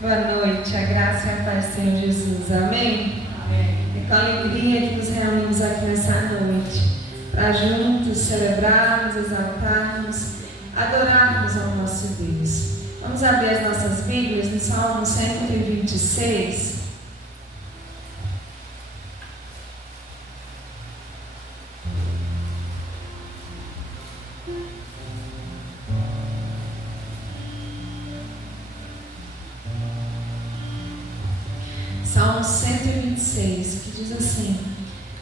Boa noite, a graça e a paz do Senhor Jesus, amém? Amém. É com alegria que nos reunimos aqui nessa noite, para juntos celebrarmos, exaltarmos, adorarmos ao nosso Deus. Vamos abrir as nossas Bíblias no Salmo 126. Salmo 126, que diz assim: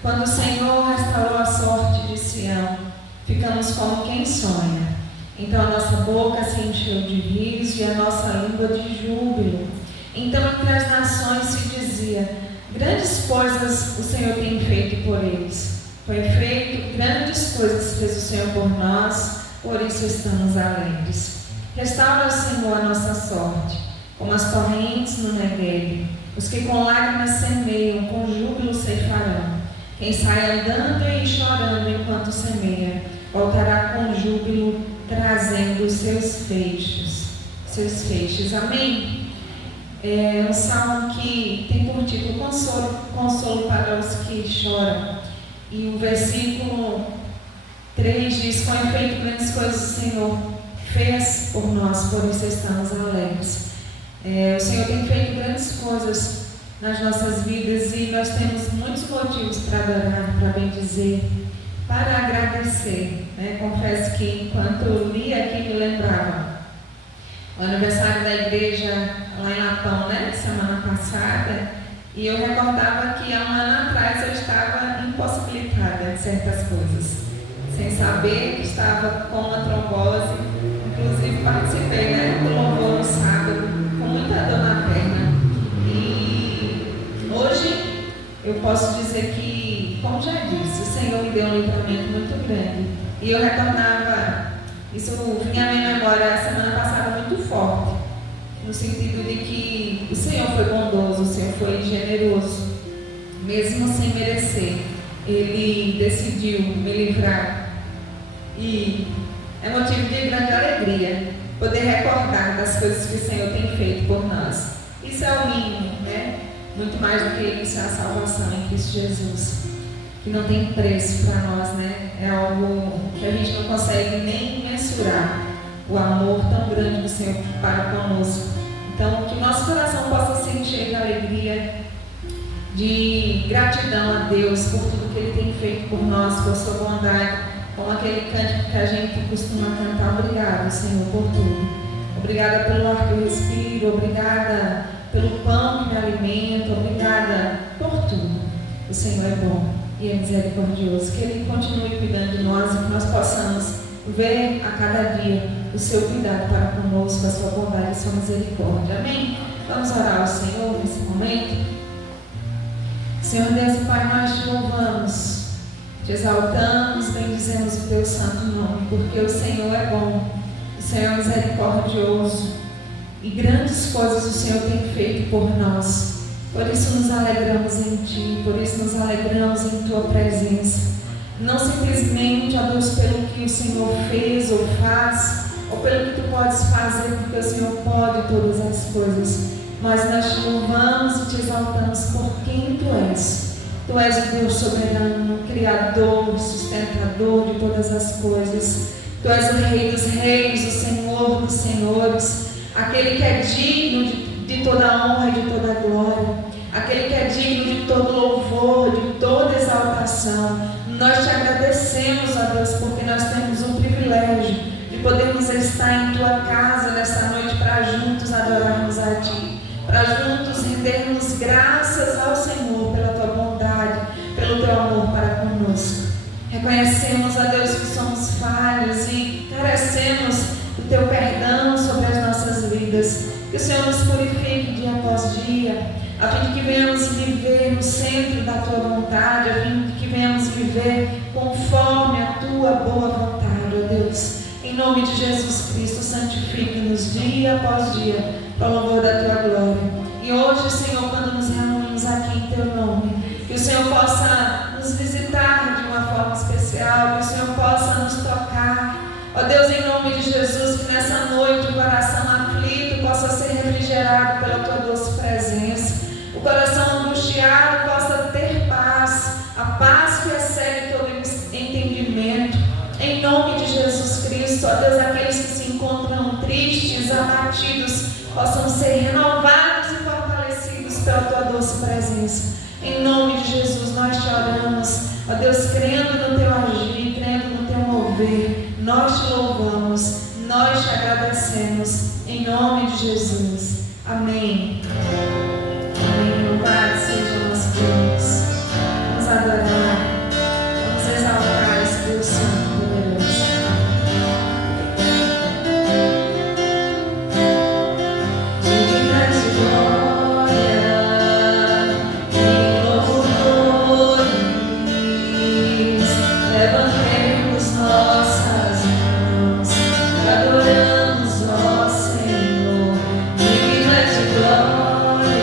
Quando o Senhor restaurou a sorte de Sião, ficamos como quem sonha. Então a nossa boca se encheu de riso e a nossa língua de júbilo. Então entre as nações se dizia: grandes coisas o Senhor tem feito por eles. Foi feito, grandes coisas fez o Senhor por nós, por isso estamos alegres. Restaura, Senhor, a nossa sorte, como as torrentes no Negueb. Os que com lágrimas semeiam, com júbilo ceifarão. Quem sai andando e chorando enquanto semeia, voltará com júbilo, trazendo os seus feixes. Amém? É um salmo que tem por título consolo para os que choram. E o versículo 3 diz: com efeito, grandes coisas o Senhor fez por nós, por isso estamos alegres. O Senhor tem feito grandes coisas nas nossas vidas e nós temos muitos motivos para adorar, para bendizer, para agradecer. Confesso que enquanto eu li aqui me lembrava o aniversário da igreja lá em Lapão, semana passada, e eu recordava que há um ano atrás eu estava impossibilitada de certas coisas, sem saber que estava com uma trombose. Inclusive participei do louvor no sábado, com muita dor na perna. E hoje eu posso dizer que, como já disse, o Senhor me deu um livramento muito grande. E eu retornava, isso vinha à minha memória a semana passada muito forte, no sentido de que o Senhor foi bondoso, o Senhor foi generoso, mesmo sem merecer. Ele decidiu me livrar. E é motivo de grande alegria poder recordar das coisas que o Senhor tem feito por nós. Isso é o mínimo, Muito mais do que isso é a salvação em Cristo Jesus, que não tem preço para nós, É algo que a gente não consegue nem mensurar, o amor tão grande do Senhor para conosco. Então, que o nosso coração possa se encher de alegria, de gratidão a Deus por tudo que Ele tem feito por nós, por sua bondade. Como aquele cântico que a gente costuma cantar: obrigado, Senhor, por tudo. Obrigada pelo ar que eu respiro, obrigada pelo pão que me alimenta, obrigada por tudo. O Senhor é bom e é misericordioso. Que Ele continue cuidando de nós e que nós possamos ver a cada dia o seu cuidado para conosco, a sua bondade e a sua misericórdia. Amém? Vamos orar ao Senhor nesse momento. Senhor Deus e Pai, nós te louvamos, te exaltamos, bendizemos o teu santo nome, porque o Senhor é bom, o Senhor é misericordioso e grandes coisas o Senhor tem feito por nós. Por isso nos alegramos em Ti, por isso nos alegramos em Tua presença. Não simplesmente, ó Deus, pelo que o Senhor fez ou faz, ou pelo que Tu podes fazer, porque o Senhor pode todas as coisas, mas nós te louvamos e te exaltamos por quem Tu és. Tu és o Deus soberano, Criador, sustentador de todas as coisas. Tu és o Rei dos reis, o Senhor dos senhores, aquele que é digno de toda honra e de toda glória, aquele que é digno de todo louvor, de toda exaltação. Nós te agradecemos, ó Deus, porque nós temos um privilégio de podermos estar em Tua casa nesta noite para juntos adorarmos a Ti, para juntos rendermos graças ao Senhor pela Tua bondade, pelo Teu amor para conosco. Reconhecemos, ó Deus, que somos falhos e carecemos do Teu perdão sobre as nossas vidas. Que o Senhor nos purifique dia após dia, a fim de que venhamos viver no centro da Tua vontade, a fim de que venhamos viver conforme a Tua boa vontade, ó Deus. Em nome de Jesus Cristo, santifique-nos dia após dia, para o louvor da Tua glória. E hoje, Senhor, quando nos reunimos aqui em Teu nome, que o Senhor possa nos visitar de uma forma especial, que o Senhor possa nos tocar. Ó Deus, em nome de Jesus, que nessa noite o coração aflito possa ser refrigerado pela Tua possamos ser renovados e fortalecidos pela tua doce presença. Em nome de Jesus nós te oramos, ó Deus, crendo no teu agir, crendo no teu mover. Nós te louvamos, nós te agradecemos, em nome de Jesus. Amém. Amém. Louvado seja o nosso Deus. Vamos adorar, vamos exaltar esse Deus Santo e poderoso. Dignas de glória e louvores, levantemos nossas mãos, adoramos, ó Senhor. Dignas de glória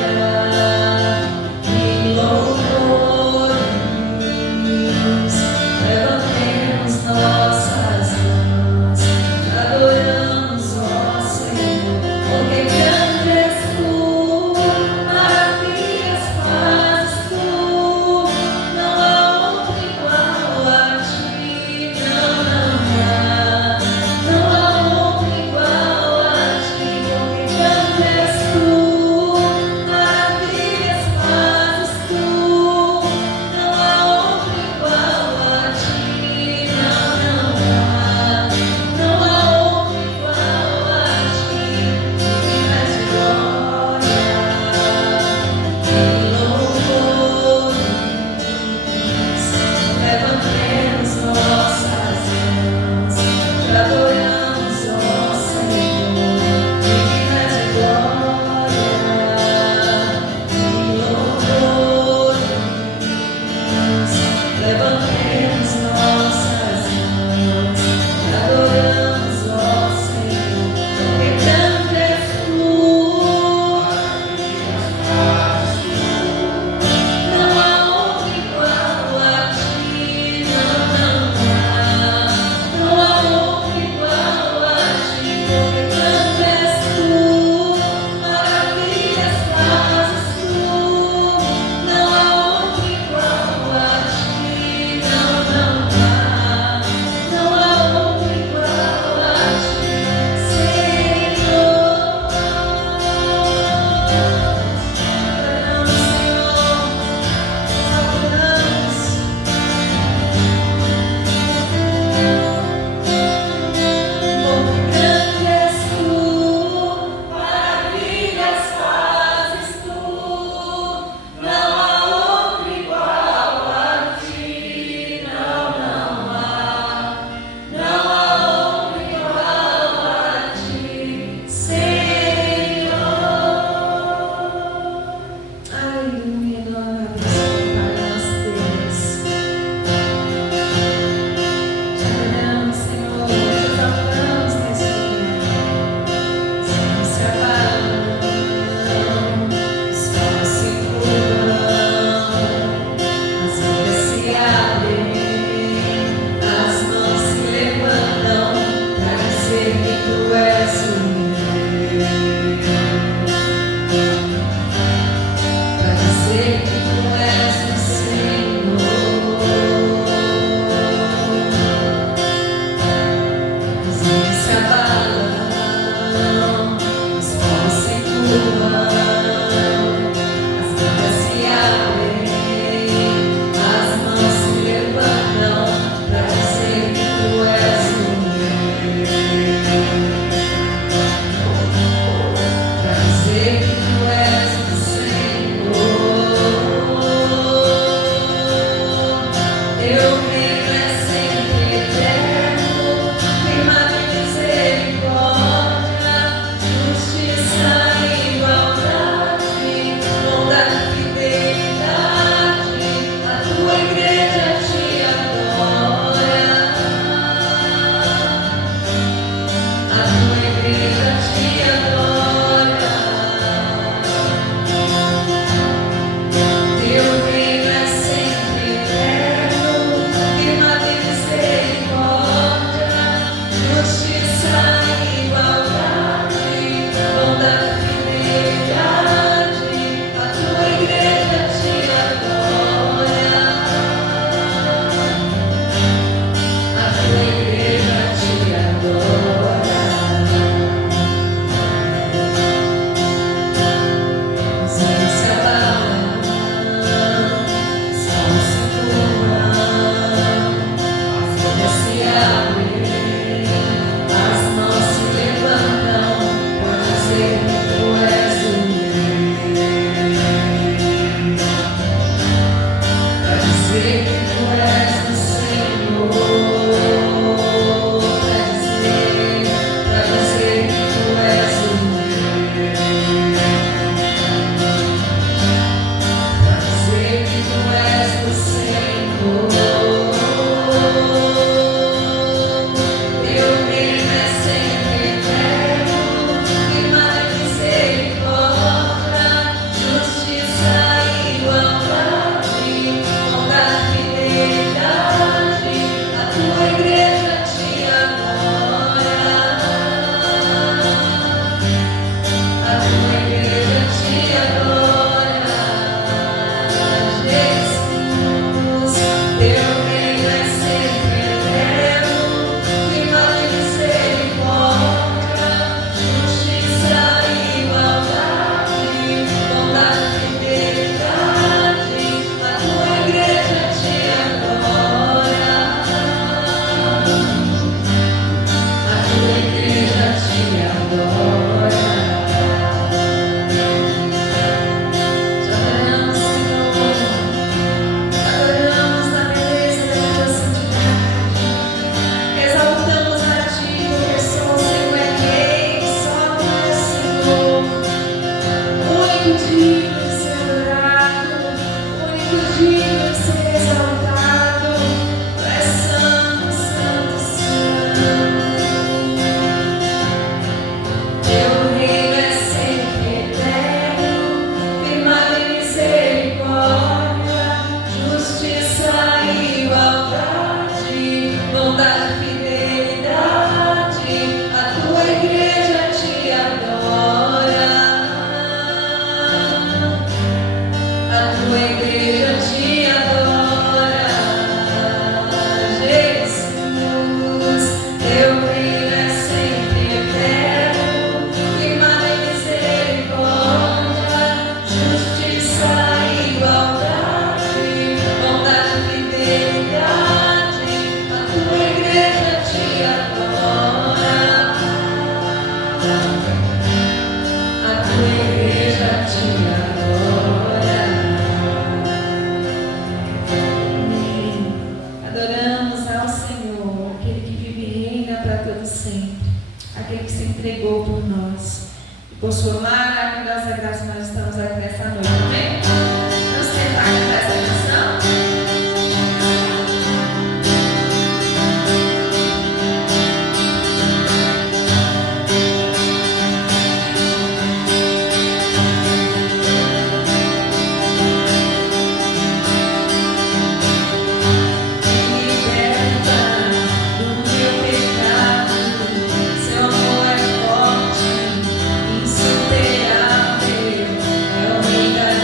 Insuperável é o rei da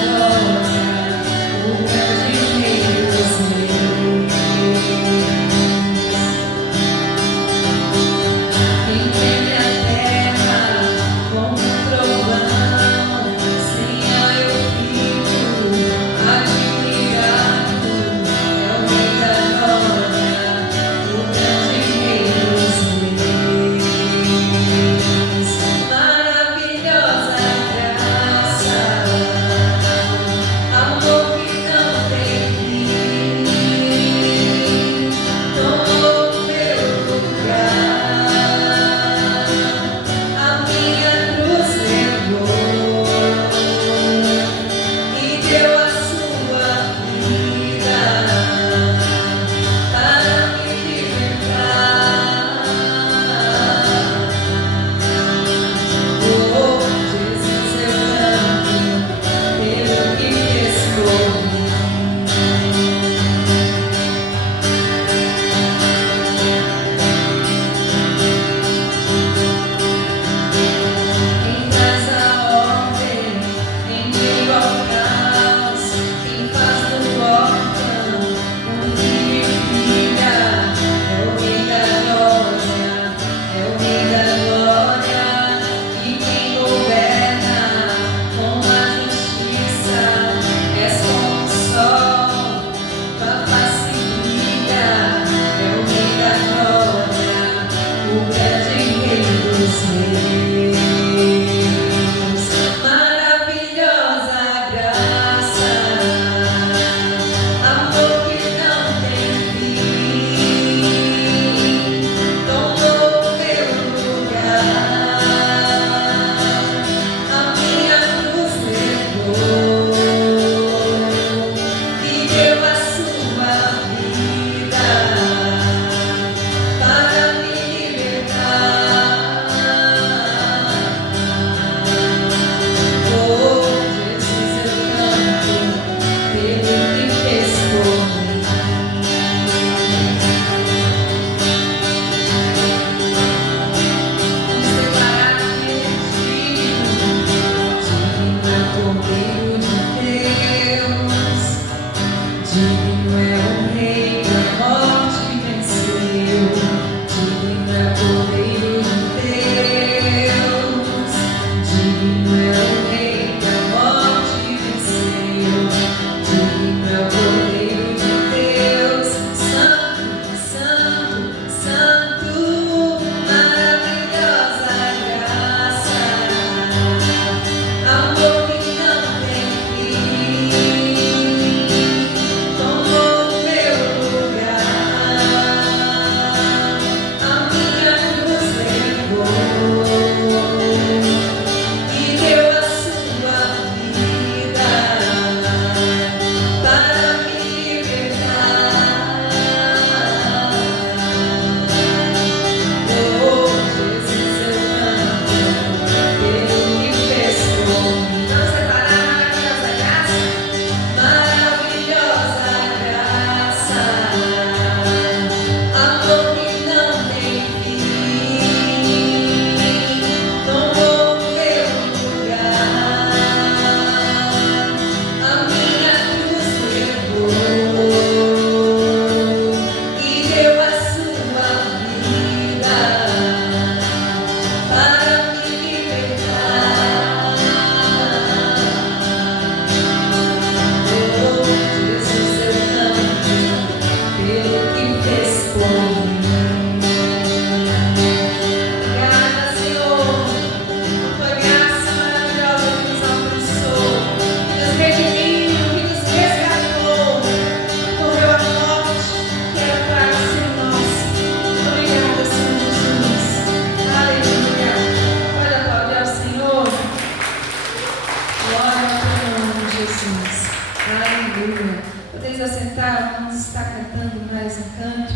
Aleluia. Podeis assentar, vamos estar cantando mais um canto.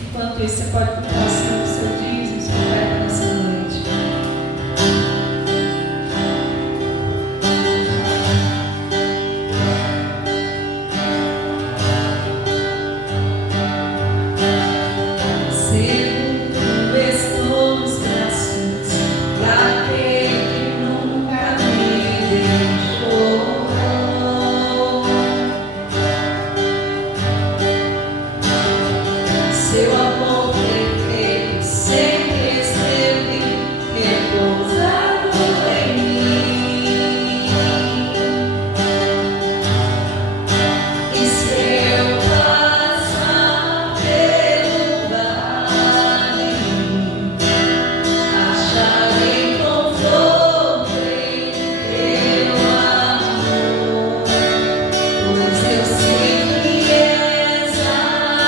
Enquanto isso, você pode continuar sendo o seu dízimo, sua oferta nessa noite. Seu amor perfeito sempre esteve repousado em mim. E se eu passar pelo vale, acharei conforto em teu amor, pois eu sei que és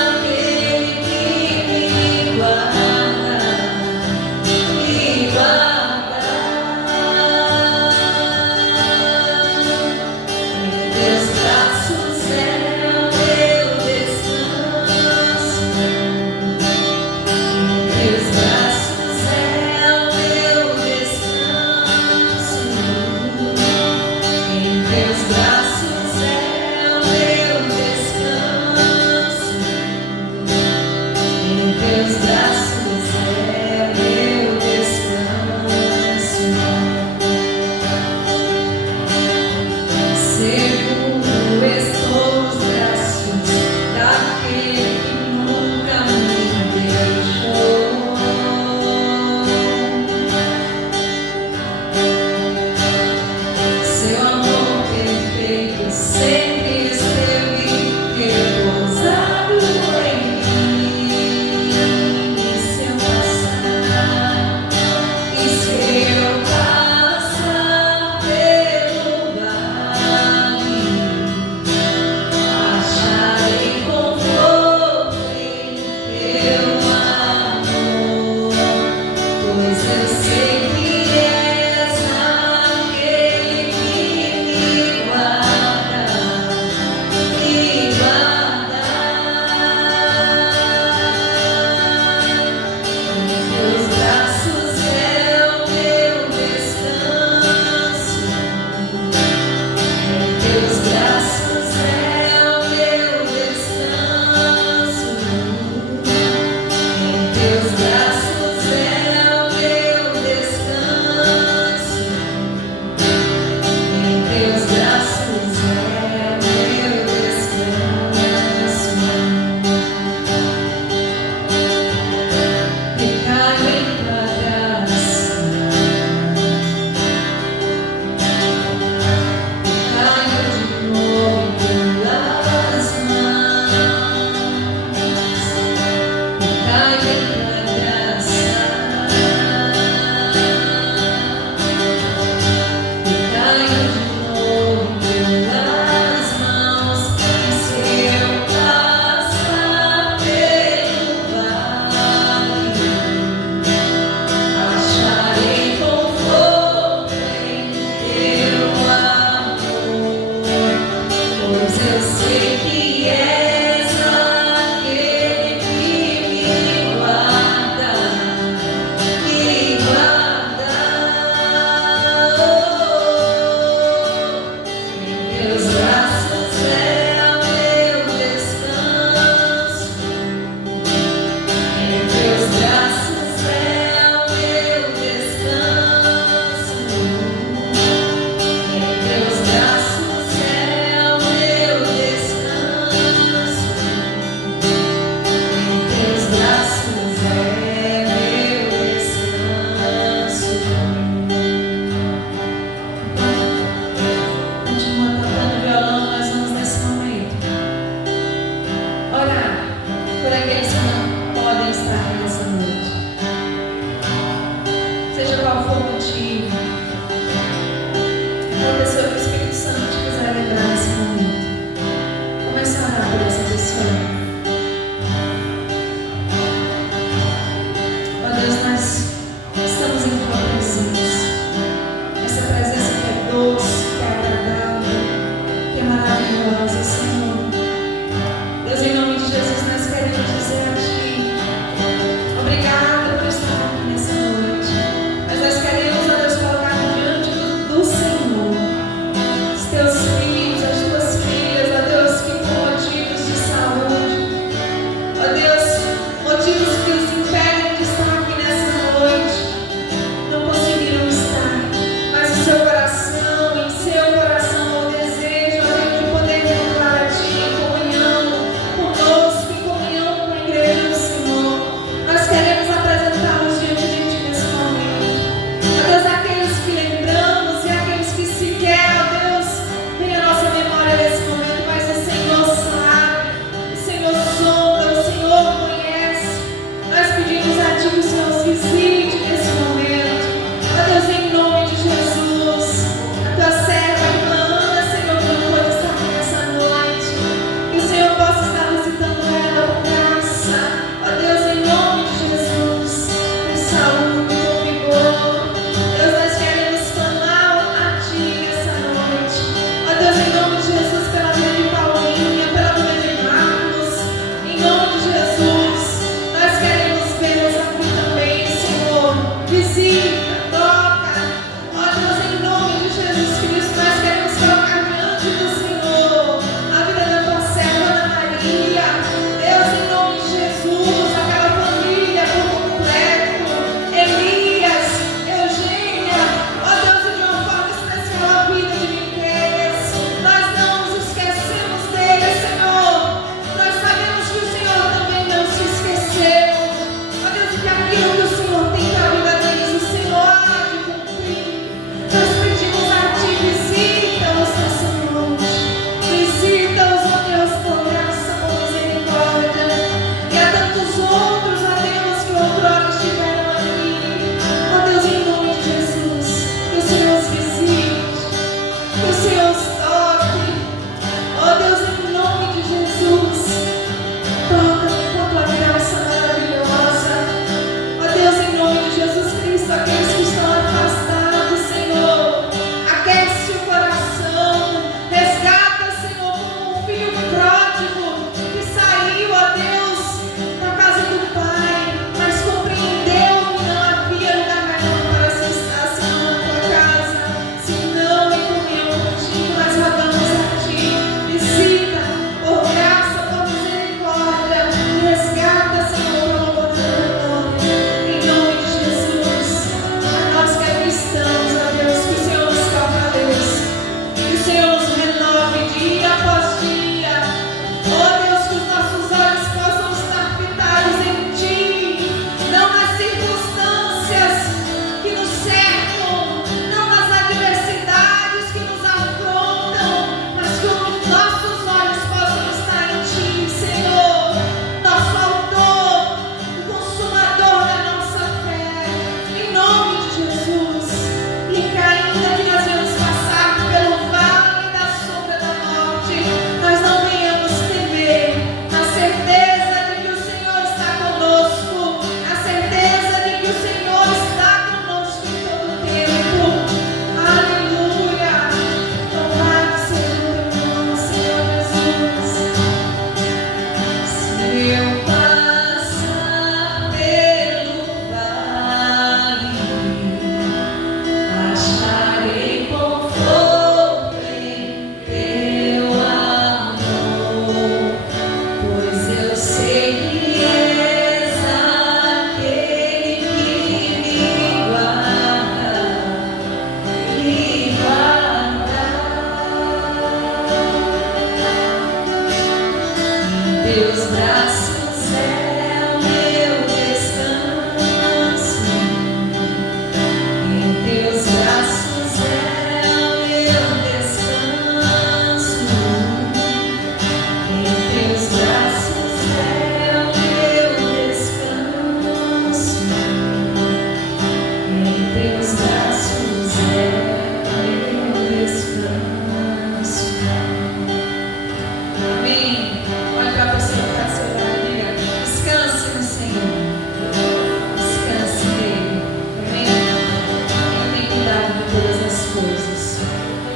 aquele que me guarda, me guarda. Em teus braços é o meu descanso, em teus braços é o meu descanso, em teus braços é o meu descanso, em teus braços é o meu descanso. Seguro estou nos braços daquele que nunca me deixou. Seu amor perfeito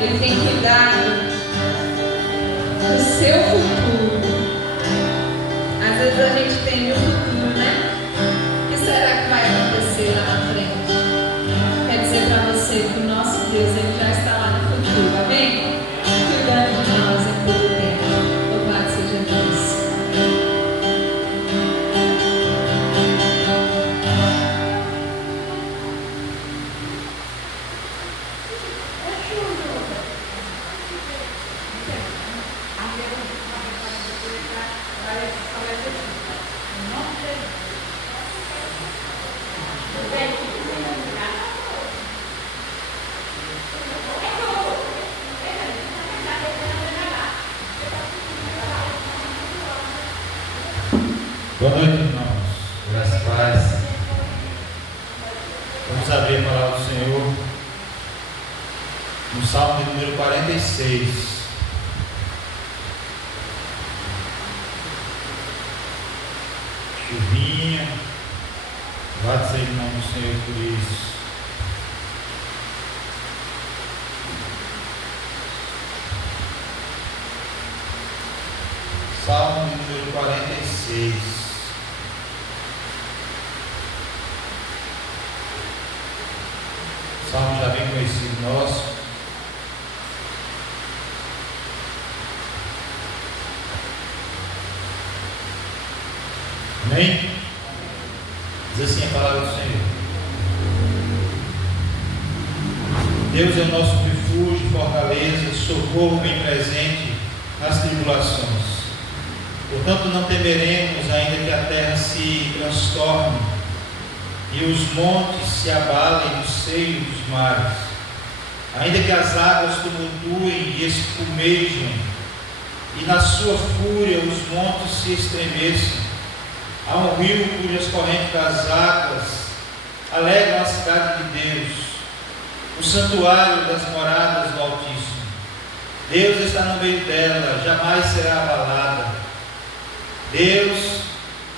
Ele tem cuidado do seu futuro. Às vezes a gente tem o futuro, né? O que será que vai acontecer lá na frente? Quer dizer para você que o nosso Deus, Ele já está lá no futuro, amém? Cuidando de nós em todo o tempo. Louvado seja Deus. Boa noite, irmãos. Graças a Deus. Vamos abrir a palavra do Senhor no Salmo de número 46. Chuvinha. Louvado seja o nome do Senhor por isso. Salmo de número 46. Salmo já bem conhecido nosso. Amém? Diz assim a palavra do Senhor. Deus é o nosso refúgio, fortaleza, socorro bem presente nas tribulações. Portanto, não temeremos, ainda que a terra se transtorne e os montes se abalem no seio dos mares, ainda que as águas tumultuem e espumejam, e na sua fúria os montes se estremeçam. Há um rio cujas correntes das águas alegram a cidade de Deus, o santuário das moradas do Altíssimo. Deus está no meio dela, jamais será abalada. Deus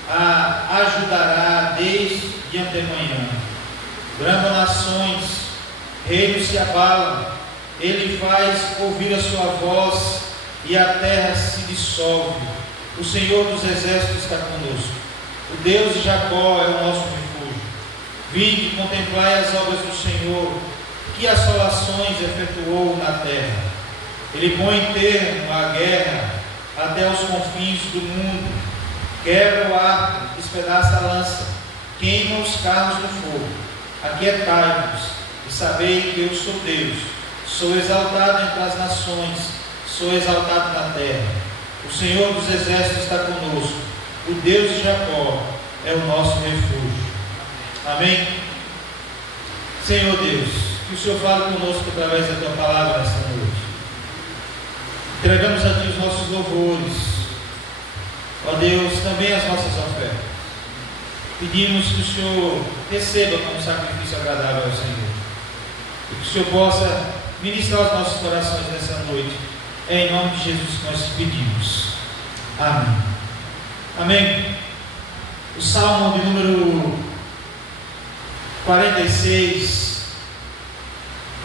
a ajudará desde de antemanhã. Bramam nações, reinos se abalam, Ele faz ouvir a sua voz e a terra se dissolve. O Senhor dos exércitos está conosco. O Deus de Jacó é o nosso refúgio. Vinde, contemplai as obras do Senhor, que assolações efetuou na terra. Ele põe termo à guerra até os confins do mundo. Quebra o arco, despedaça a lança, queima os carros no fogo. Aquietai-vos e sabei que eu sou Deus. Sou exaltado entre as nações, sou exaltado na terra. O Senhor dos exércitos está conosco. O Deus de Jacó é o nosso refúgio. Amém? Senhor Deus, que o Senhor fale conosco através da Tua palavra nesta noite. Entregamos a Ti os nossos louvores. Ó Deus, também as nossas ofertas. Pedimos que o Senhor receba como sacrifício agradável ao Senhor. E que o Senhor possa ministrar os nossos corações nessa noite. É em nome de Jesus que nós pedimos. Amém. Amém. O Salmo de número 46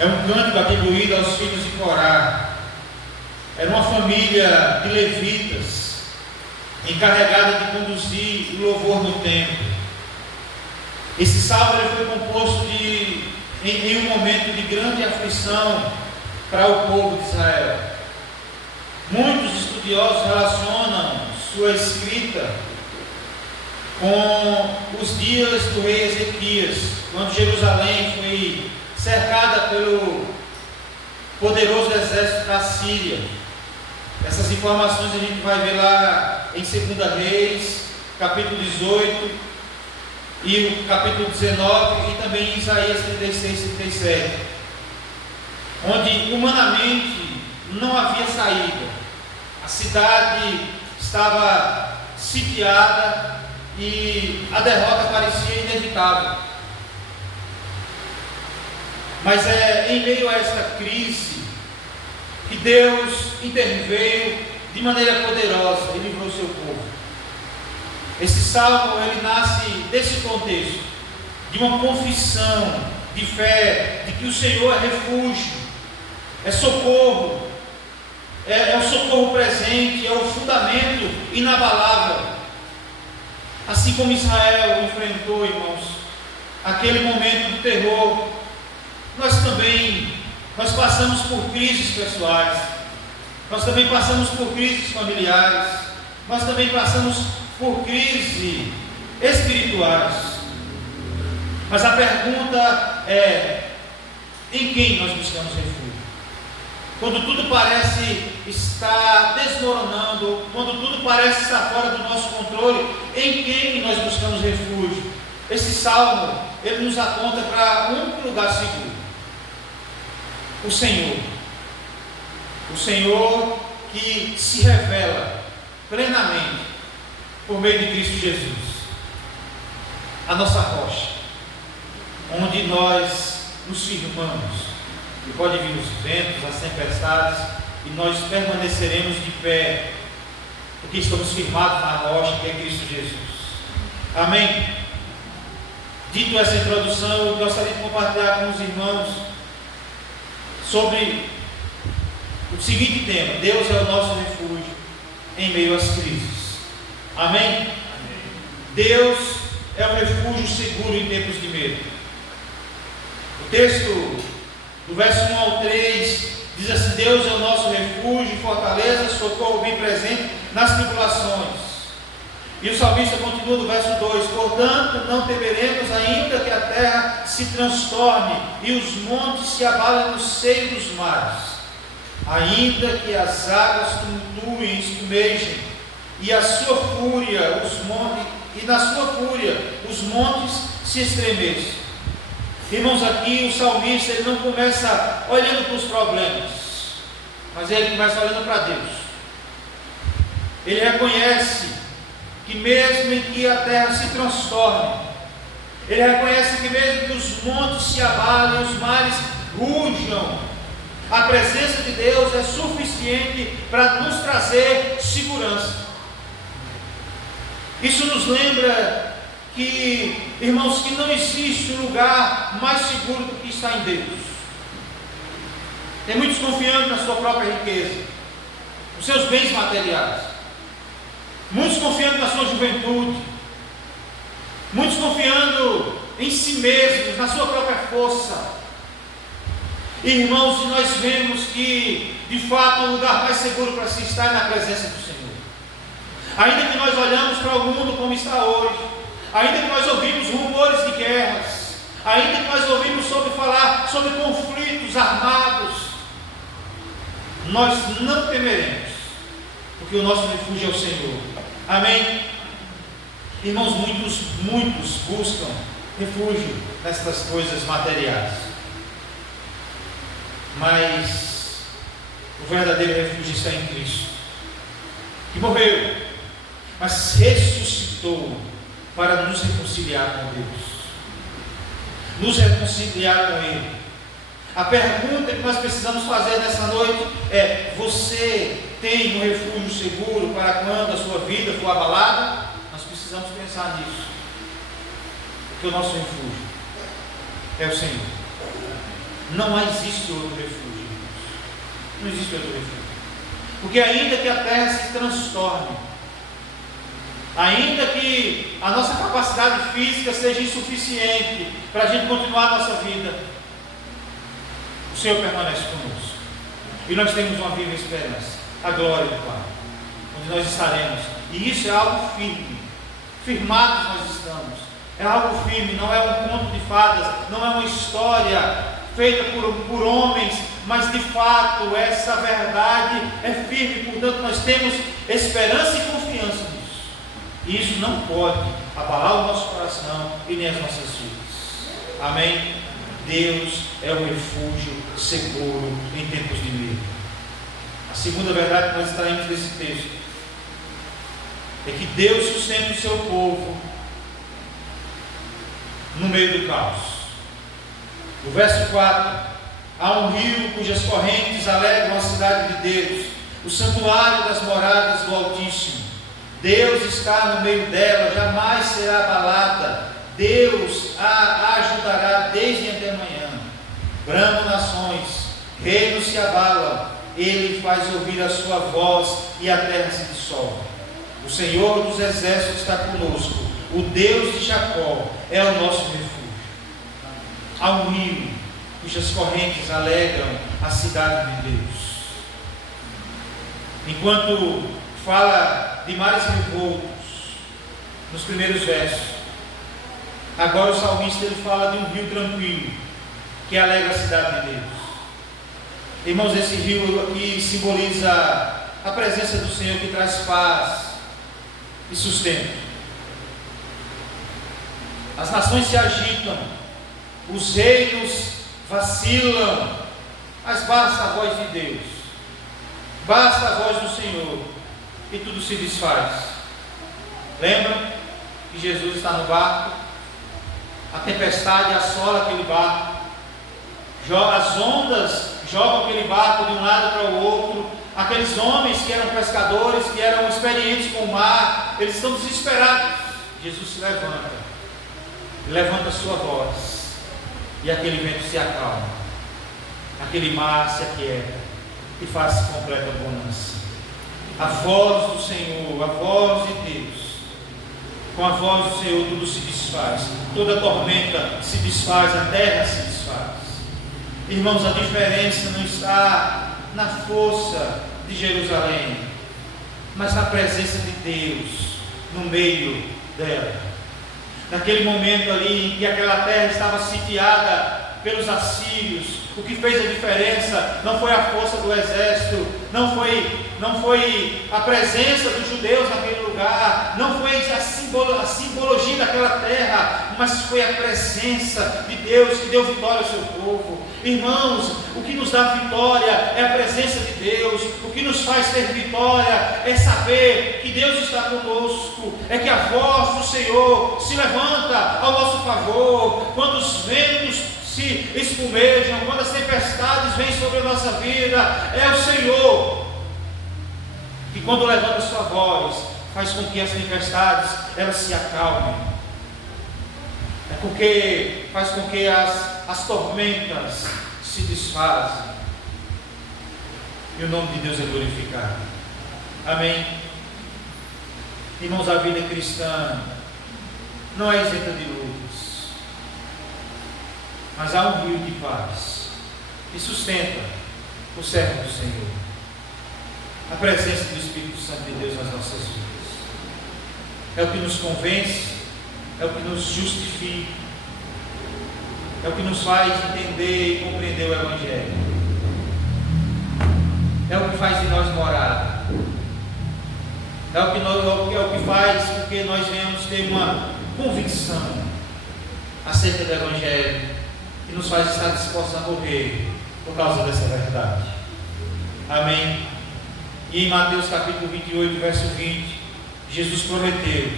é um cântico atribuído aos filhos de Corá. Era uma família de levitas encarregada de conduzir o louvor no templo. Esse salmo ele foi composto em um momento de grande aflição para o povo de Israel. Muitos estudiosos relacionam sua escrita com os dias do rei Ezequias, quando Jerusalém foi cercada pelo poderoso exército da Síria. Essas informações a gente vai ver lá em 2 Reis, capítulo 18 e o capítulo 19 e também em Isaías 36 e 37, onde humanamente não havia saída. A cidade estava sitiada e a derrota parecia inevitável. Mas é em meio a esta crise que Deus interveio de maneira poderosa e livrou o seu povo. Esse salmo ele nasce desse contexto, de uma confissão de fé, de que o Senhor é refúgio, é socorro, é o socorro presente, é o fundamento inabalável. Assim como Israel enfrentou, irmãos, aquele momento de terror, nós passamos por crises pessoais, nós também passamos por crises familiares, nós também passamos por crises espirituais. Mas a pergunta é: em quem nós buscamos refúgio? Quando tudo parece estar desmoronando, quando tudo parece estar fora do nosso controle, em quem nós buscamos refúgio? Esse salmo, ele nos aponta para um lugar seguro: o Senhor. O Senhor que se revela plenamente por meio de Cristo Jesus, a nossa rocha, onde nós nos firmamos. E pode vir os ventos, as tempestades, e nós permaneceremos de pé, porque estamos firmados na rocha que é Cristo Jesus. Amém? Dito essa introdução, eu gostaria de compartilhar com os irmãos sobre o seguinte tema: Deus é o nosso refúgio em meio às crises. Amém? Deus é o refúgio seguro em tempos de medo. O texto do verso 1 ao 3 diz assim: Deus é o nosso refúgio, fortaleza, socorro bem presente nas tribulações. E o salmista continua no verso 2: portanto, não temeremos, ainda que a terra se transtorne e os montes se abalem no seio dos mares, ainda que as águas tumultuem e espumejem, e a sua fúria, na sua fúria os montes se estremeçam. Irmãos, aqui o salmista, ele não começa olhando para os problemas, mas ele começa olhando para Deus. Ele reconhece que mesmo em que a terra se transtorne, ele reconhece que mesmo que os montes se abalem, os mares rujam, a presença de Deus é suficiente para nos trazer segurança. Isso nos lembra que, irmãos, que não existe lugar mais seguro do que estar em Deus. Tem muitos confiando na sua própria riqueza, nos seus bens materiais, muitos confiando na sua juventude, muitos confiando em si mesmos, na sua própria força. Irmãos, nós vemos que, de fato, o lugar mais seguro para se estar é na presença do Senhor. Ainda que nós olhamos para o mundo como está hoje, ainda que nós ouvimos rumores de guerras, ainda que nós ouvimos falar sobre conflitos armados, nós não temeremos, porque o nosso refúgio é o Senhor. Amém? Irmãos, muitos buscam refúgio nestas coisas materiais, mas o verdadeiro refúgio está em Cristo, que morreu, mas ressuscitou para nos reconciliar com Deus, nos reconciliar com Ele. A pergunta que nós precisamos fazer nessa noite é: você tem um refúgio seguro para quando a sua vida for abalada? Nós precisamos pensar nisso, porque o nosso refúgio é o Senhor. Não existe outro refúgio, não existe outro refúgio, porque ainda que a terra se transtorne, ainda que a nossa capacidade física seja insuficiente para a gente continuar a nossa vida, o Senhor permanece conosco, e nós temos uma viva esperança, a glória do Pai, onde nós estaremos. E isso é algo firme, firmados nós estamos, é algo firme, não é um conto de fadas, não é uma história feita por homens, mas de fato essa verdade é firme. Portanto, nós temos esperança e confiança nisso, e isso não pode abalar o nosso coração e nem as nossas vidas. Amém? Deus é o refúgio seguro em tempos de medo. A segunda verdade que nós extraímos desse texto é que Deus sustenta o seu povo no meio do caos. No verso 4: há um rio cujas correntes alegram a cidade de Deus, o santuário das moradas do Altíssimo. Deus está no meio dela, jamais será abalada. Deus a ajudará desde antemanhã. Bramam nações, reinos se abalam, Ele faz ouvir a sua voz e a terra se dissolve. O Senhor dos exércitos está conosco, o Deus de Jacó é o nosso refúgio. Há um rio cujas correntes alegram a cidade de Deus. Enquanto fala de mares revoltos nos primeiros versos, agora o salmista ele fala de um rio tranquilo que alegra a cidade de Deus. Irmãos, esse rio aqui simboliza a presença do Senhor que traz paz e sustento. As nações se agitam, os reinos vacilam, mas basta a voz de Deus, basta a voz do Senhor e tudo se desfaz. Lembram que Jesus está no barco, a tempestade assola aquele barco, as ondas jogam aquele barco de um lado para o outro. Aqueles homens que eram pescadores, que eram experientes com o mar, eles estão desesperados. Jesus se levanta a sua voz, e aquele vento se acalma, aquele mar se aquieta e faz-se completa bonança. A voz do Senhor, a voz de Deus, com a voz do Senhor tudo se desfaz, toda tormenta se desfaz, a terra se desfaz. Irmãos, a diferença não está na força de Jerusalém, mas na presença de Deus no meio dela. Naquele momento ali em que aquela terra estava sitiada pelos assírios, o que fez a diferença não foi a força do exército, não foi a presença dos judeus naquele lugar, não foi a simbologia daquela terra, mas foi a presença de Deus que deu vitória ao seu povo. Irmãos, o que nos dá vitória é a presença de Deus. O que nos faz ter vitória é saber que Deus está conosco, é que a voz do Senhor se levanta ao nosso favor, quando os ventos se espumejam, quando as tempestades vêm sobre a nossa vida. É o Senhor que, quando levanta a sua voz, faz com que as tempestades elas se acalmem, é porque faz com que as tormentas se desfazem e o nome de Deus é glorificado. Amém. Irmãos, a vida cristã não é isenta de lutas, mas há um rio de paz que sustenta o servo do Senhor, a presença do Espírito Santo de Deus nas nossas vidas. É o que nos convence, é o que nos justifica, é o que nos faz entender e compreender o Evangelho, é o que faz de nós morada, é o que faz com que nós venhamos ter uma convicção acerca do Evangelho, que nos faz estar dispostos a morrer por causa dessa verdade. Amém. E em Mateus capítulo 28, verso 20, Jesus prometeu: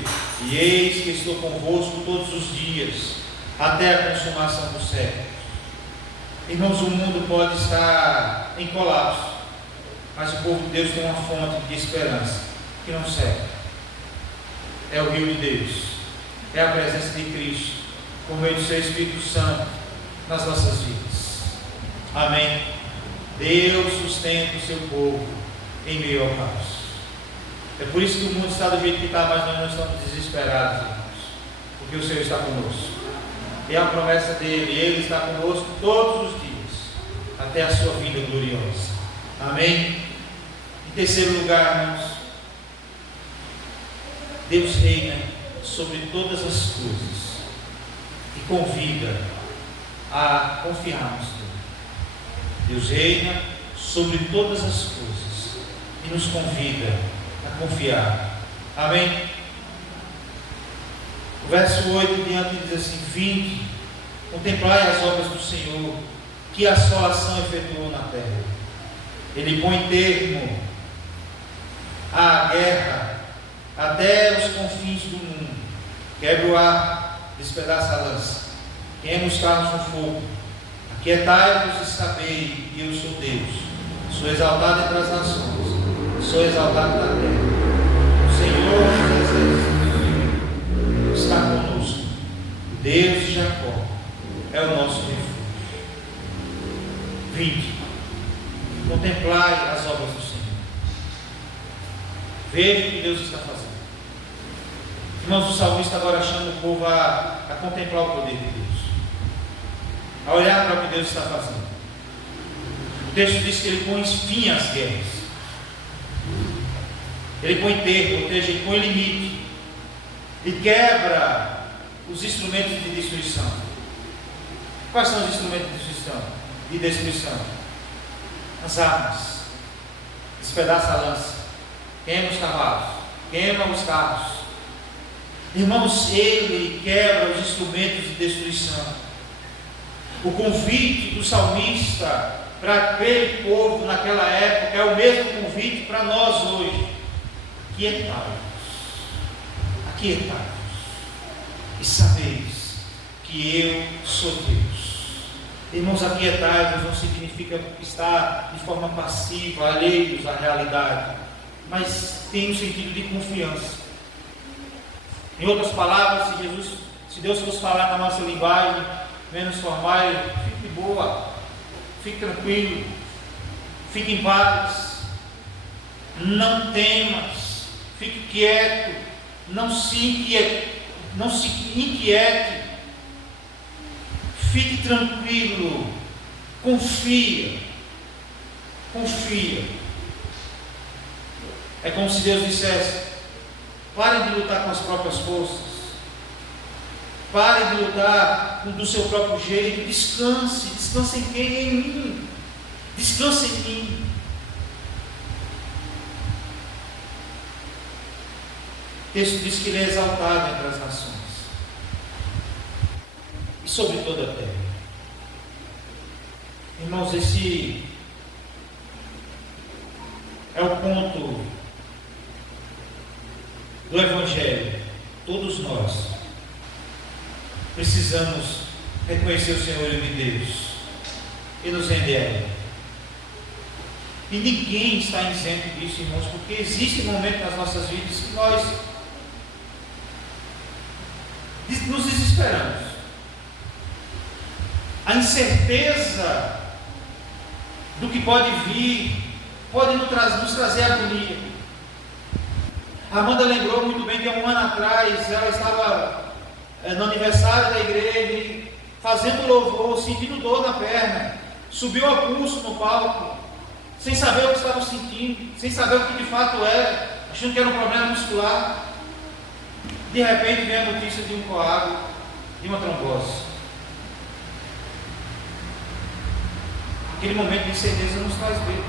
e eis que estou convosco todos os dias, até a consumação dos séculos. Irmãos, o mundo pode estar em colapso, mas o povo de Deus tem uma fonte de esperança que não seca. É o rio de Deus, é a presença de Cristo, por meio do seu Espírito Santo nas nossas vidas. Amém. Deus sustenta o seu povo em meio ao caos. É por isso que o mundo está do jeito que está, mas nós não estamos desesperados, irmãos, porque o Senhor está conosco. É a promessa dele, Ele está conosco todos os dias, até a sua vida gloriosa. Amém? Em terceiro lugar, irmãos, Deus reina sobre todas as coisas e convida a confiarmos nele. Deus reina sobre todas as coisas e nos convida a confiar. Amém? O verso 8 em diante diz assim: vinde, contemplai as obras do Senhor, que assolação efetuou na terra. Ele põe termo à guerra até os confins do mundo, quebra o ar, despedaça a lança, queima os carros no fogo. Aquietai-vos e sabei que eu sou Deus, sou exaltado entre as nações, sou exaltado na terra. O Senhor dos exércitos está conosco, o Deus de Jacó é o nosso refúgio. Vinde, Contemplai as obras do Senhor. Veja o que Deus está fazendo. Irmãos, o salmista agora chama o povo a contemplar o poder de Deus, a olhar para o que Deus está fazendo. O texto diz que ele põe fim às guerras, ele põe termo, ou seja, ele põe limite, e quebra os instrumentos de destruição. Quais são os instrumentos de destruição? As armas. Despedaça a lança, queima os cavalos, queima os carros. Irmãos, ele quebra os instrumentos de destruição. O convite do salmista para aquele povo naquela época é o mesmo convite para nós hoje. Aquietai-vos e sabeis que eu sou Deus. Irmãos, aquietai-vos não significa estar de forma passiva, alheios à realidade, mas tem um sentido de confiança. Em outras palavras, se Deus fosse falar na nossa linguagem menos formal, fique de boa, fique tranquilo, fique em paz, não temas, fique quieto, não se inquiete, fique tranquilo, confia. É como se Deus dissesse: parem de lutar com as próprias forças, parem de lutar do seu próprio jeito, descanse em quem? Em mim, descanse em mim. O texto diz que ele é exaltado entre as nações e sobre toda a terra. Irmãos, esse é o ponto do Evangelho. Todos nós precisamos reconhecer o Senhor de Deus e nos render a Ele. E ninguém está isento disso, irmãos, porque existe um momento nas nossas vidas que nós nos desesperamos. A incerteza do que pode vir pode nos trazer agonia. A Amanda lembrou muito bem que há um ano atrás ela estava no aniversário da igreja e fazendo louvor, sentindo dor na perna, subiu a pulso no palco, sem saber o que estava sentindo, sem saber o que de fato era, achando que era um problema muscular. De repente vem a notícia de um coágulo, de uma trombose. Aquele momento de incerteza nos faz ver.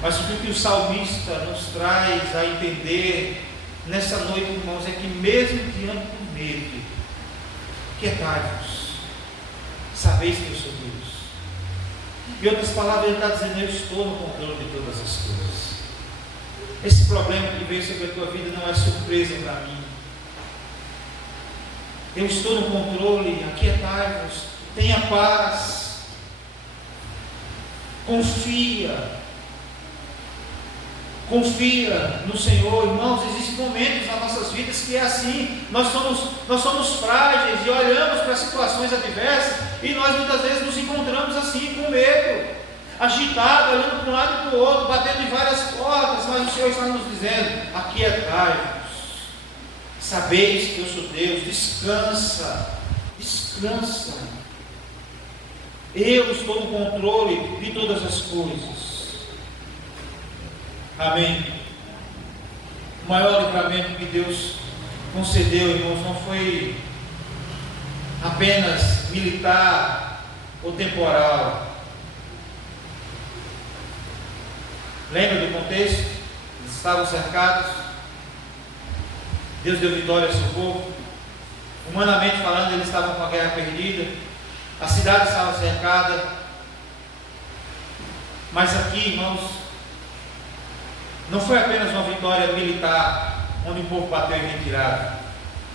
Mas o que o salmista nos traz a entender nessa noite, irmãos, é que mesmo diante do medo, quietai-vos, sabeis que eu sou Deus. Em outras palavras, ele está dizendo: eu estou no controle de todas as coisas. Esse problema que veio sobre a tua vida não é surpresa para mim. Eu estou no controle, aquietai-vos, tenha paz, confia no Senhor. Irmãos, existem momentos nas nossas vidas que é assim, nós somos frágeis e olhamos para situações adversas e nós muitas vezes nos encontramos assim, com medo, agitado, olhando para um lado e para o outro, batendo em várias portas, mas o Senhor está nos dizendo: aquietai-vos, sabeis que eu sou Deus, descansa, eu estou no controle de todas as coisas. Amém. O maior livramento que Deus concedeu, irmãos, não foi apenas militar ou temporal. Lembra do contexto? Eles estavam cercados, Deus deu vitória ao seu povo. Humanamente falando, eles estavam com a guerra perdida, a cidade estava cercada. Mas aqui, irmãos, não foi apenas uma vitória militar, onde o povo bateu em retirada.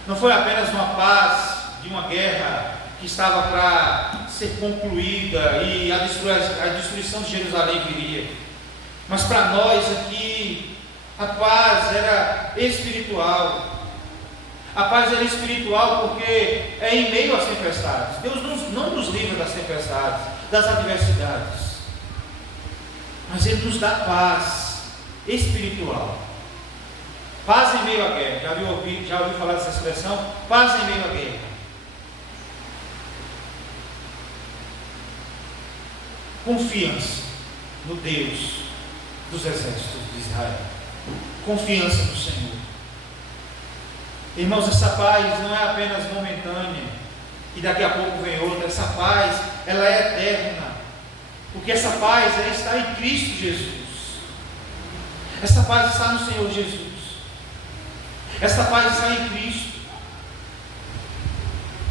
Não foi apenas uma paz de uma guerra que estava para ser concluída e a destruição de Jerusalém viria. Mas para nós aqui, a paz era espiritual. A paz era espiritual porque é em meio às tempestades. Deus não nos livra das tempestades, das adversidades. mas Ele nos dá paz espiritual. Paz em meio à guerra. Já ouviu falar dessa expressão? Paz em meio à guerra. Confiança no Deus dos exércitos de Israel. Confiança no Senhor. Irmãos, essa paz não é apenas momentânea e daqui a pouco vem outra. Essa paz, ela é eterna, porque essa paz, ela está em Cristo Jesus. Essa paz está no Senhor Jesus. Essa paz está em Cristo.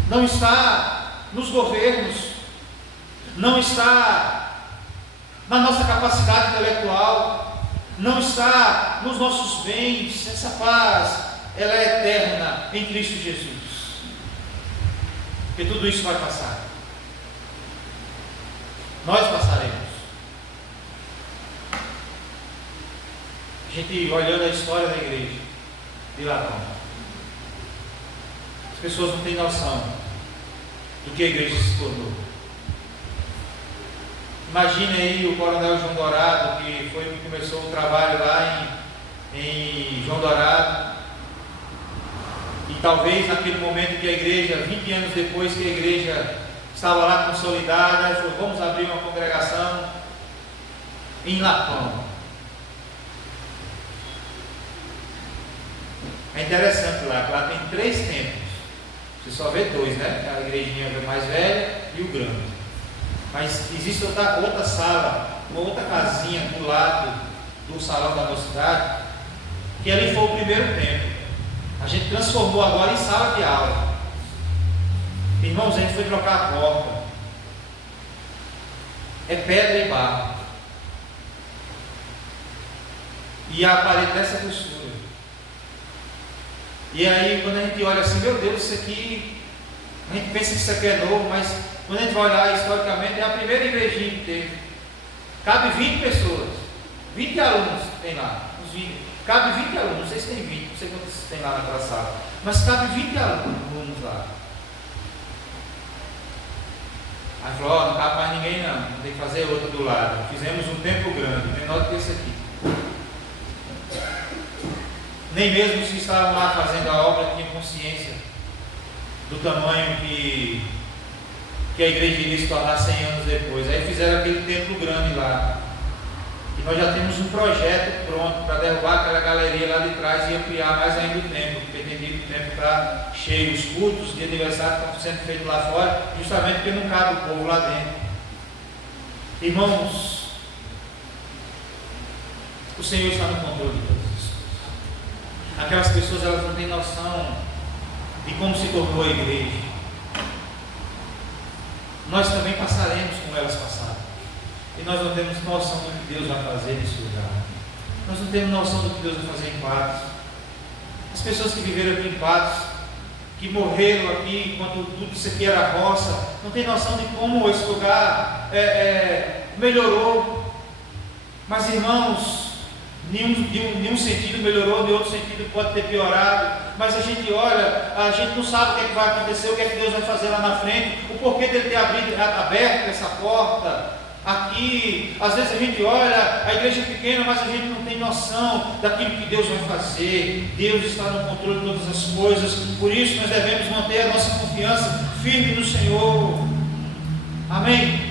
Não está nos governos, não está na nossa capacidade intelectual, não está nos nossos bens. Essa paz, ela é eterna em Cristo Jesus. Porque tudo isso vai passar. Nós passaremos. A gente olhando a história da igreja de Latão, as pessoas não têm noção do que a igreja se tornou. Imagine aí o coronel João Dourado, que foi que começou o trabalho lá em João Dourado. E talvez naquele momento que a igreja, 20 anos depois que a igreja estava lá consolidada, falou: vamos abrir uma congregação em Lapão. É interessante lá, que lá tem 3 templos. Você só vê 2, né? A igrejinha mais velha e o grande. Mas existe outra sala, uma outra casinha do lado do salão da mocidade, que ali foi o primeiro templo. A gente transformou agora em sala de aula. Irmãos, a gente foi trocar a porta. É pedra e barro. E a parede dessa grossura. E aí, quando a gente olha assim, meu Deus, isso aqui, a gente pensa que isso aqui é novo, mas quando a gente vai olhar historicamente, é a primeira igrejinha que teve. Cabe 20 pessoas, 20 alunos tem lá, uns 20. Cabe 20 alunos, não sei se tem 20, não sei quantos tem lá naquela sala, mas cabe 20 alunos lá. Aí falou: ó, não cabe mais ninguém não tem que fazer outra do lado. Fizemos um templo grande, menor do que esse aqui. Nem mesmo os que estavam lá fazendo a obra tinham consciência do tamanho que a igreja iria se tornar 100 anos depois. Aí fizeram aquele templo grande lá. E nós já temos um projeto pronto para derrubar aquela galeria lá de trás e ampliar mais ainda o templo, porque tem dito que o templo está cheio. Os cultos de aniversário estão sendo feitos lá fora, justamente porque não cabe o povo lá dentro. Irmãos, o Senhor está no controle de todas as coisas. Aquelas pessoas, elas não têm noção de como se tornou a igreja. Nós também passaremos como elas passaram. E nós não temos noção do que Deus vai fazer nesse lugar. Nós não temos noção do que Deus vai fazer em Patos. As pessoas que viveram aqui em Patos, que morreram aqui enquanto tudo isso aqui era roça, não têm noção de como esse lugar melhorou. Mas, irmãos, nenhum sentido melhorou, de outro sentido pode ter piorado. Mas a gente olha, a gente não sabe o que é que vai acontecer, o que é que Deus vai fazer lá na frente, o porquê dele ter aberto essa porta aqui. Às vezes a gente olha, a igreja é pequena, mas a gente não tem noção daquilo que Deus vai fazer. Deus está no controle de todas as coisas. Por isso nós devemos manter a nossa confiança firme no Senhor. Amém?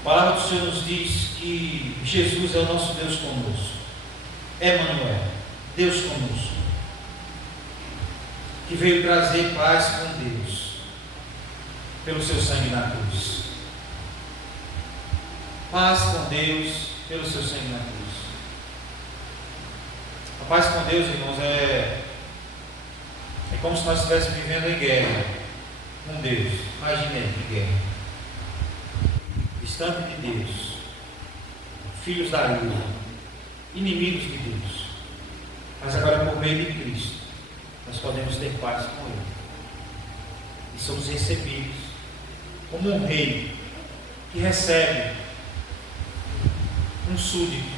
A palavra do Senhor nos diz que Jesus é o nosso Deus conosco. Emmanuel, Deus conosco, que veio trazer paz com Deus pelo seu sangue na cruz. Paz com Deus pelo seu sangue na cruz. A paz com Deus, irmãos, é como se nós estivéssemos vivendo em guerra com Deus. Imagine que guerra. Distante de Deus, filhos da ira, inimigos de Deus. Mas agora, por meio de Cristo, nós podemos ter paz com Ele. E somos recebidos como um rei que recebe um súdito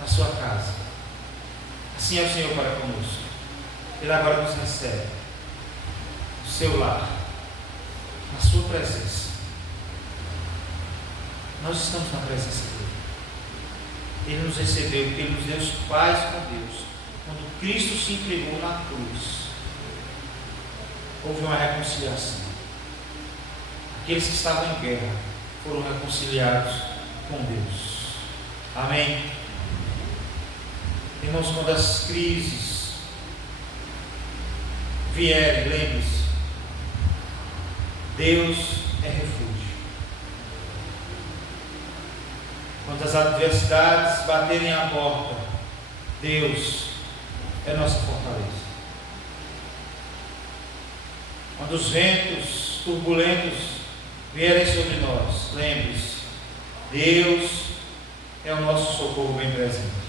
na sua casa. Assim é o Senhor para conosco. Ele agora nos recebe no seu lar, na sua presença. Nós estamos na presença dele. Ele nos recebeu, porque ele nos deu paz com Deus. Quando Cristo se entregou na cruz, houve uma reconciliação. Aqueles que estavam em guerra foram reconciliados com Deus. Amém? Irmãos, quando as crises vierem, lembre-se, Deus é refúgio. Quando as adversidades baterem à porta, Deus é nossa fortaleza. Quando os ventos turbulentos vierem sobre nós, lembre-se, Deus é o nosso socorro bem presente.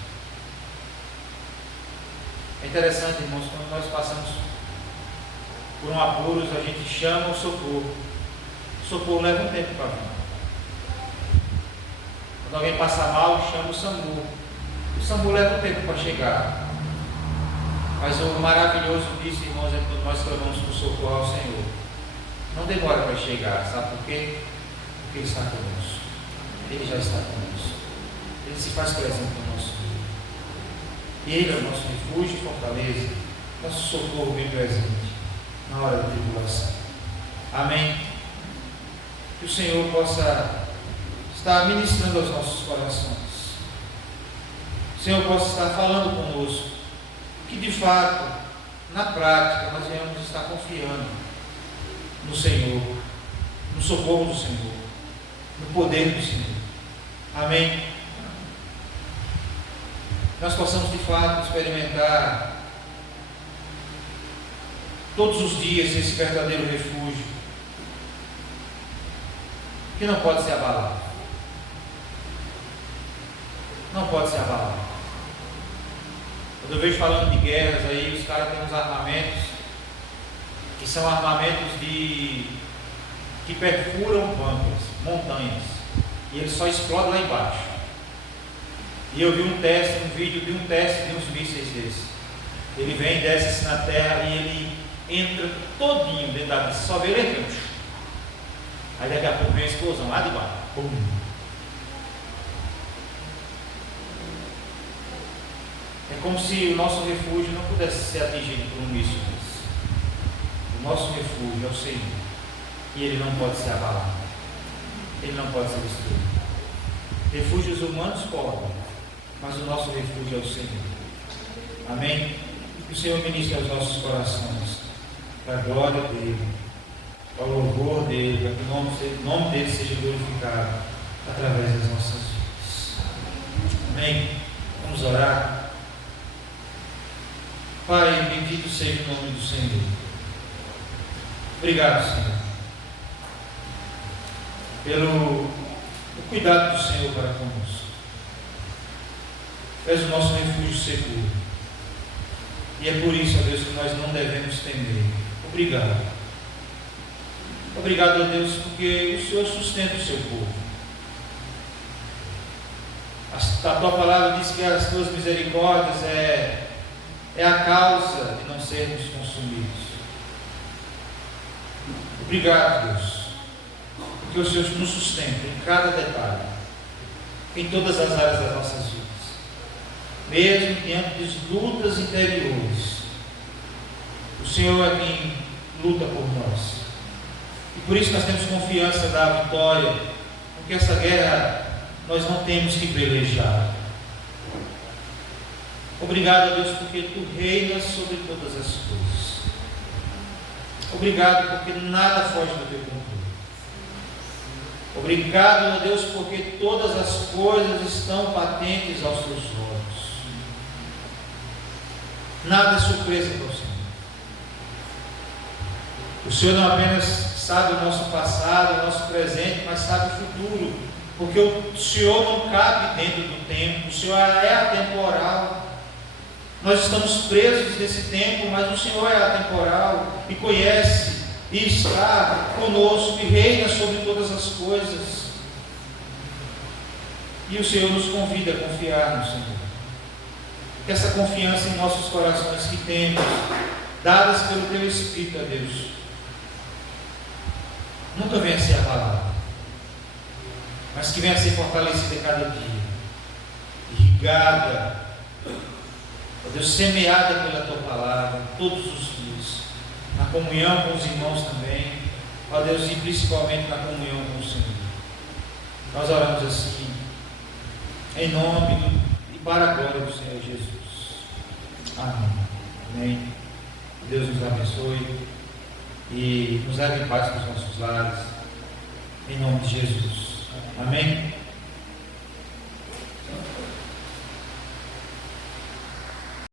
É interessante, irmãos, quando nós passamos por um apuros, a gente chama o socorro. O socorro leva um tempo para vir. Quando alguém passa mal, chama o SAMU. O SAMU leva um tempo para chegar. Mas o maravilhoso disso, irmãos, é quando nós clamamos por socorro ao Senhor. Não demora para chegar, sabe por quê? Porque Ele está conosco. Ele já está conosco. Ele se faz presente no nosso meio. E Ele é o nosso refúgio e fortaleza, nosso socorro bem presente na hora da tribulação. Amém? Que o Senhor possa estar ministrando aos nossos corações. O Senhor possa estar falando conosco. Que de fato, na prática, nós venhamos estar confiando no Senhor, no socorro do Senhor, no poder do Senhor. Amém? Nós possamos de fato experimentar todos os dias esse verdadeiro refúgio, que não pode ser abalado. Não pode ser abalado. Quando eu vejo falando de guerras aí, os caras têm uns armamentos que são armamentos que perfuram pampas, montanhas, e eles só explodem lá embaixo. E eu vi um vídeo de um teste de uns mísseis desses. Ele vem, desce assim na terra e ele entra todinho dentro da pista, só vê ele entrando. Aí daqui a pouco vem a explosão lá de baixo. Pum. É como se o nosso refúgio não pudesse ser atingido por um míssil desse. O nosso refúgio é o Senhor. E ele não pode ser abalado. Ele não pode ser destruído. Refúgios humanos podem, mas o nosso refúgio é o Senhor. Amém? Que o Senhor ministre aos nossos corações, para a glória dele, para o louvor dele, para que o nome dele seja glorificado através das nossas vidas. Amém? Vamos orar. Pai, bendito seja o nome do Senhor. Obrigado, Senhor, pelo cuidado do Senhor para conosco. És o nosso refúgio seguro. E é por isso, ó Deus, que nós não devemos temer. Obrigado. Obrigado, ó Deus, porque o Senhor sustenta o seu povo. A tua palavra diz que as tuas misericórdias é a causa de não sermos consumidos. Obrigado, Deus, porque o Senhor nos sustenta em cada detalhe, em todas as áreas das nossas vidas, mesmo diante das lutas interiores. O Senhor é quem luta por nós, e por isso nós temos confiança da vitória, porque essa guerra nós não temos que pelejar. Obrigado, Deus, porque Tu reinas sobre todas as coisas. Obrigado, porque nada foge do Teu controle. Obrigado, Deus, porque todas as coisas estão patentes aos Teus olhos. Nada é surpresa para o Senhor. O Senhor não apenas sabe o nosso passado, o nosso presente, mas sabe o futuro, porque o Senhor não cabe dentro do tempo, o Senhor é atemporal. Nós estamos presos nesse tempo, mas o Senhor é atemporal e conhece e está conosco e reina sobre todas as coisas. E o Senhor nos convida a confiar no Senhor. Que essa confiança em nossos corações que temos, dadas pelo Teu Espírito, a Deus, nunca venha a ser abalada. mas que venha a ser fortalecida cada dia, irrigada, ó Deus, semeada pela Tua palavra todos os dias, na comunhão com os irmãos também, ó Deus, e principalmente na comunhão com o Senhor. Nós oramos assim, em nome e para a glória do Senhor Jesus. Amém. Amém. Deus nos abençoe e nos leve em paz para os nossos lares, em nome de Jesus. Amém.